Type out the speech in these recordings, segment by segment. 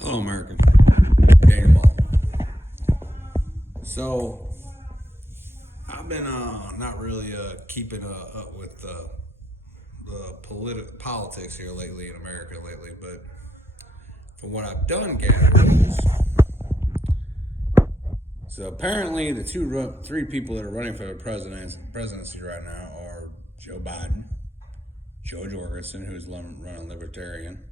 Hello, American. Game ball. So, I've been not really keeping up with the politics here lately in America lately, but from what I've done gathered is so apparently the three people that are running for the presidency right now are Joe Biden, Joe Jorgensen, who's running Libertarian,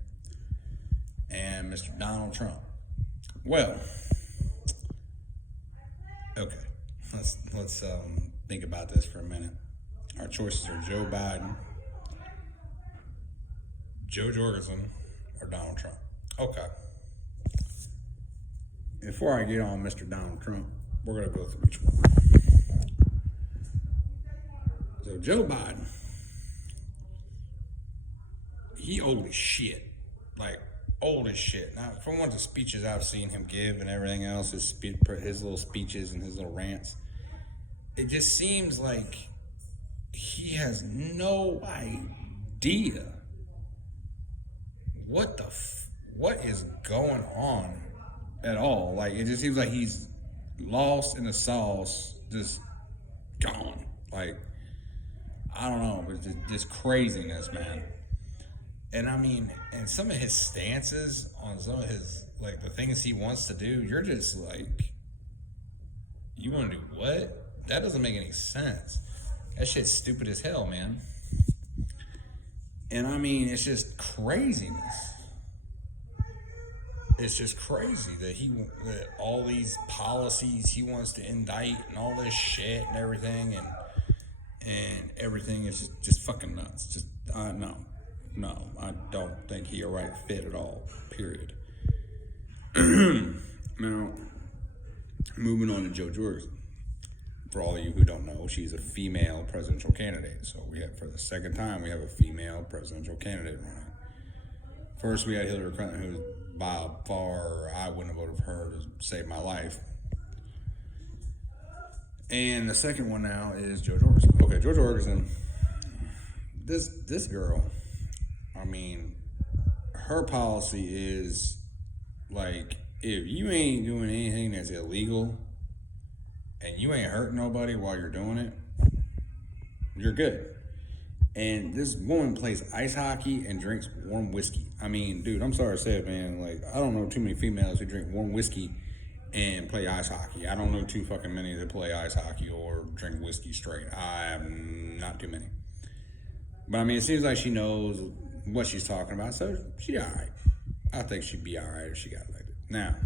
and Mr. Donald Trump. Well, okay, let's think about this for a minute. Our choices are Joe Biden, Joe Jorgensen, or Donald Trump. Okay. Before I get on Mr. Donald Trump, we're gonna go through each one. So Joe Biden, he old as shit, like old as shit. Now, from one of the speeches I've seen him give and everything else, his little speeches and his little rants, it just seems like he has no idea what is going on at all. Like, it just seems like he's lost in the sauce, just gone. Like, I don't know, but just craziness, man. And I mean, and some of his stances on some of his, like, the things he wants to do, you're just like, you want to do what? That doesn't make any sense. That shit's stupid as hell, man. And I mean, it's just craziness. It's just crazy that all these policies he wants to indict and all this shit and everything and everything is just fucking nuts. Just no, I don't think he a right fit at all. Period. Now, moving on to Joe Jorgensen. For all of you who don't know, she's a female presidential candidate. So for the second time, we have a female presidential candidate running. First, we had Hillary Clinton, who by far I wouldn't have voted for her to save my life. And the second one now is Joe Jorgensen. Okay, Joe Jorgensen. This girl, I mean, her policy is like, if you ain't doing anything that's illegal and you ain't hurting nobody while you're doing it, you're good. And this woman plays ice hockey and drinks warm whiskey. I mean, dude, I'm sorry to say it, man. Like, I don't know too many females who drink warm whiskey and play ice hockey. I don't know too fucking many that play ice hockey or drink whiskey straight. I'm not too many. But I mean, it seems like she knows what she's talking about, so she all right. I think she'd be all right if she got elected. Now,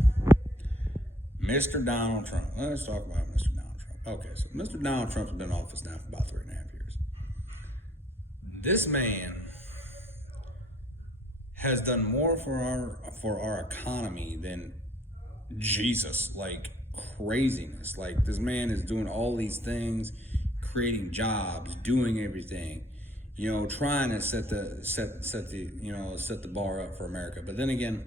Mr. Donald Trump. Let's talk about Mr. Donald Trump. Okay, so Mr. Donald Trump's been in office now for about 3.5 years. This man has done more for our economy than Jesus, like craziness. Like, this man is doing all these things, creating jobs, doing everything, trying to set the bar up for America. But then again,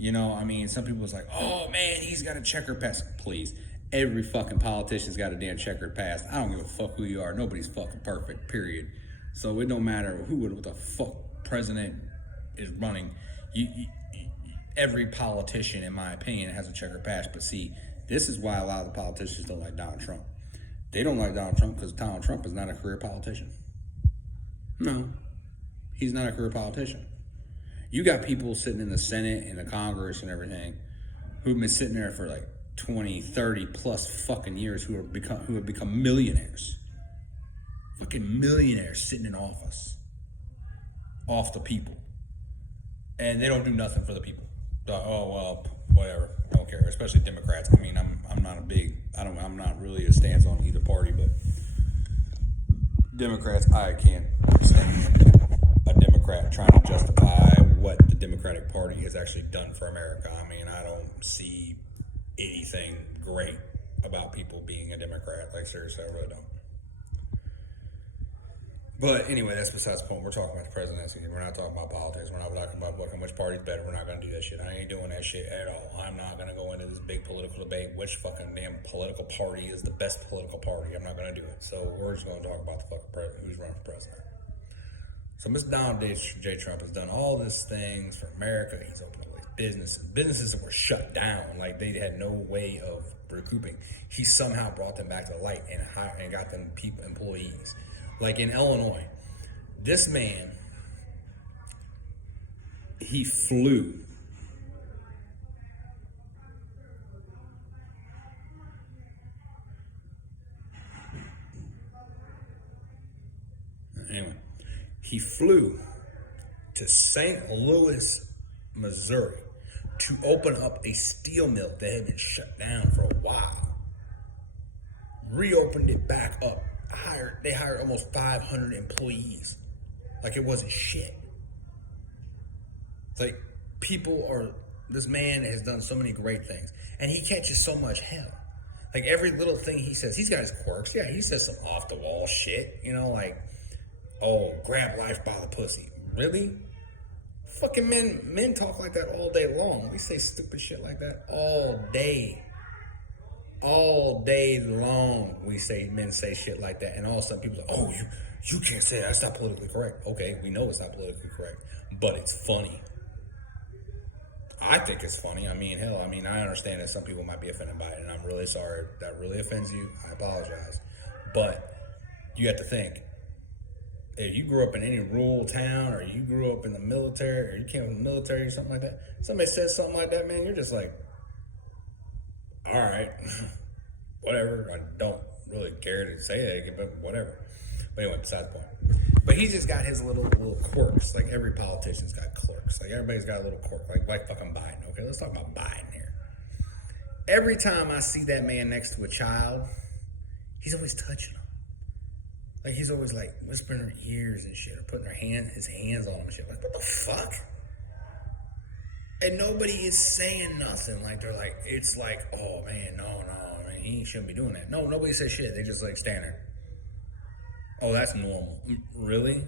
I mean, some people was like, oh man, he's got a checkered past. Please, every fucking politician's got a damn checkered past. I don't give a fuck who you are. Nobody's fucking perfect, period. So it don't matter what the fuck president is running. Every politician, in my opinion, has a checkered past. But see, this is why a lot of the politicians don't like Donald Trump. They don't like Donald Trump because Donald Trump is not a career politician. No, he's not a career politician. You got people sitting in the Senate and the Congress and everything who've been sitting there for like 20, 30 plus fucking years who have become millionaires. Fucking millionaires sitting in office. Off the people. And they don't do nothing for the people. Oh, well, whatever. Don't care. Especially Democrats. I mean, I'm not really a stance on either party, but Democrats, I can't stand a Democrat trying to justify what the Democratic Party has actually done for America. I mean, I don't see anything great about people being a Democrat. Like, seriously, I really don't. But anyway, that's besides the point. We're talking about the presidency. We're not talking about politics. We're not talking about fucking which party's better. We're not going to do that shit. I ain't doing that shit at all. I'm not going to go into this big political debate. Which fucking damn political party is the best political party? I'm not going to do it. So we're just going to talk about the fucking who's running for president. So Mr. Donald J. Trump has done all these things for America. He's opened all these businesses that were shut down, like they had no way of recouping. He somehow brought them back to the light and got them employees. Like in Illinois, this man, he flew anyway, he flew to St. Louis, Missouri to open up a steel mill that had been shut down for a while. Reopened it back up. They hired almost 500 employees. Like it wasn't shit. It's like this man has done so many great things. And he catches so much hell. Like every little thing he says, he's got his quirks. Yeah, he says some off the wall shit. Like, oh, grab life by the pussy. Really? Fucking men talk like that all day long. We say stupid shit like that all day. All day long, men say shit like that, and all of a sudden people are like, oh, you can't say that. That's not politically correct. Okay, we know it's not politically correct, but it's funny. I think it's funny. I mean, hell, I understand that some people might be offended by it, and I'm really sorry if that really offends you. I apologize. But you have to think, if you grew up in any rural town, or you grew up in the military, or you came from the military or something like that, somebody says something like that, man, you're just like, all right, whatever. I don't really care to say that, but whatever. But anyway, besides the point. But he's just got his little quirks. Like every politician's got quirks. Like everybody's got a little quirk. Like fucking Biden. Okay, let's talk about Biden here. Every time I see that man next to a child, he's always touching them. Like he's always like whispering in their ears and shit, or putting his hands on them and shit. Like what the fuck? And nobody is saying nothing. Like they're like, it's like, oh man, no, man, he shouldn't be doing that. No, nobody says shit. They just like stand there. Oh, that's normal. Really?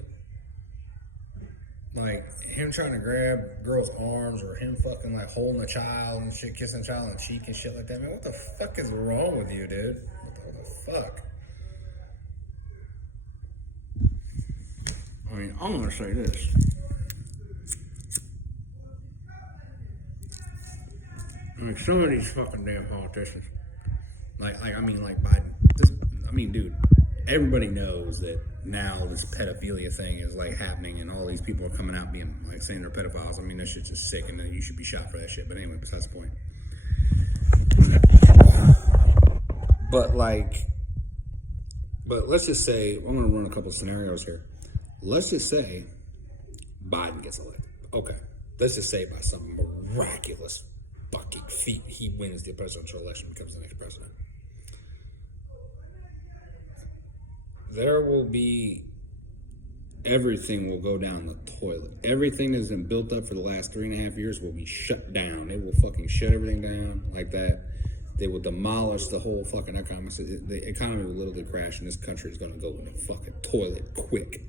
Like him trying to grab girls' arms, or him fucking like holding a child and shit, kissing a child on the cheek and shit like that. Man, what the fuck is wrong with you, dude? What the fuck? I'm gonna say this. Like some of these fucking damn politicians, like Biden. Dude, everybody knows that now this pedophilia thing is like happening, and all these people are coming out being like saying they're pedophiles. That shit's just sick, and you should be shot for that shit. But anyway, besides the point. But let's just say I'm gonna run a couple scenarios here. Let's just say Biden gets elected. Okay, let's just say by some miraculous fucking feat he wins the presidential election, becomes the next president. Everything will go down the toilet. Everything that's been built up for the last 3.5 years will be shut down. They will fucking shut everything down like that. They will demolish the whole fucking economy. The economy will literally crash, and this country is going to go in the fucking toilet quick.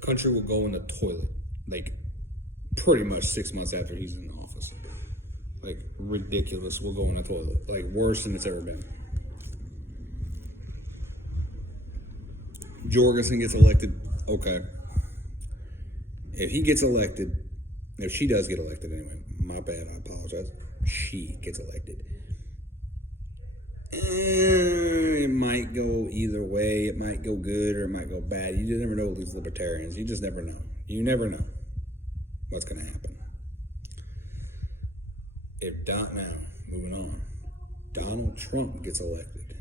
Country will go in the toilet, like pretty much 6 months after he's in office. Like ridiculous, will go in the toilet, like worse than it's ever been. Jorgensen gets elected, okay. If he gets elected, if she does get elected anyway, my bad, I apologize. She gets elected. It might go either way. It might go good or it might go bad. You just never know with these libertarians. You just never know. You never know what's going to happen. Moving on. Donald Trump gets elected.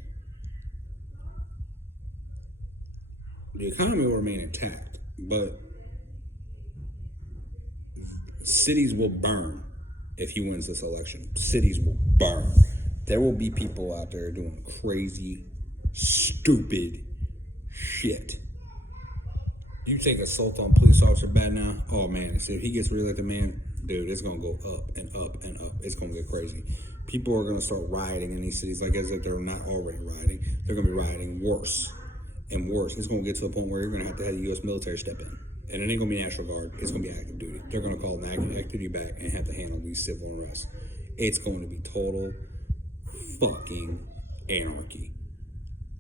The economy will remain intact, but cities will burn if he wins this election. Cities will burn. There will be people out there doing crazy, stupid shit. You think assault on police officer bad now? Oh man, if he gets reelected, man, dude, it's gonna go up and up and up. It's gonna get crazy. People are gonna start rioting in these cities like as if they're not already rioting. They're gonna be rioting worse and worse. It's gonna get to a point where you're gonna have to have the U.S. military step in. And it ain't gonna be National Guard. It's gonna be active duty. They're gonna call active duty back and have to handle these civil unrest. It's going to be total fucking anarchy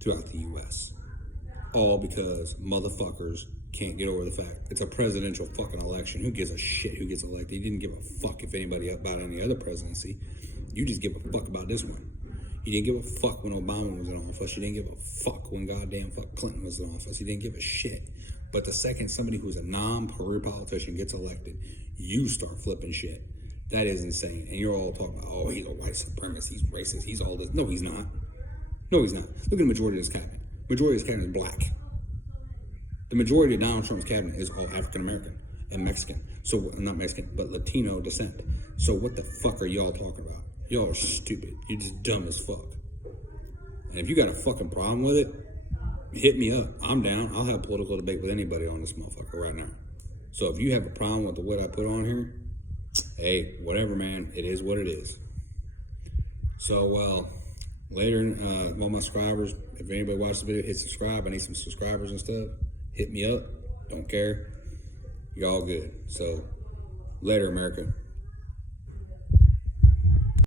throughout the U.S. All because motherfuckers can't get over the fact it's a presidential fucking election. Who gives a shit who gets elected? You didn't give a fuck if anybody about any other presidency. You just give a fuck about this one. You didn't give a fuck when Obama was in office. You didn't give a fuck when goddamn fuck Clinton was in office. You didn't give a shit. But the second somebody who's a non-career politician gets elected, you start flipping shit. That is insane. And you're all talking about, oh, he's a white supremacist, he's racist, he's all this. No, he's not. No, he's not. Look at the majority of his cabinet. Majority of his cabinet is black. The majority of Donald Trump's cabinet is all African American and Mexican. So, not Mexican, but Latino descent. So what the fuck are y'all talking about? Y'all are stupid. You're just dumb as fuck. And if you got a fucking problem with it, hit me up. I'm down. I'll have a political debate with anybody on this motherfucker right now. So if you have a problem with what I put on here, hey, whatever, man. It is what it is. So, later, all my subscribers, if anybody watches the video, hit subscribe. I need some subscribers and stuff. Hit me up. Don't care. You're all good. So, later, America.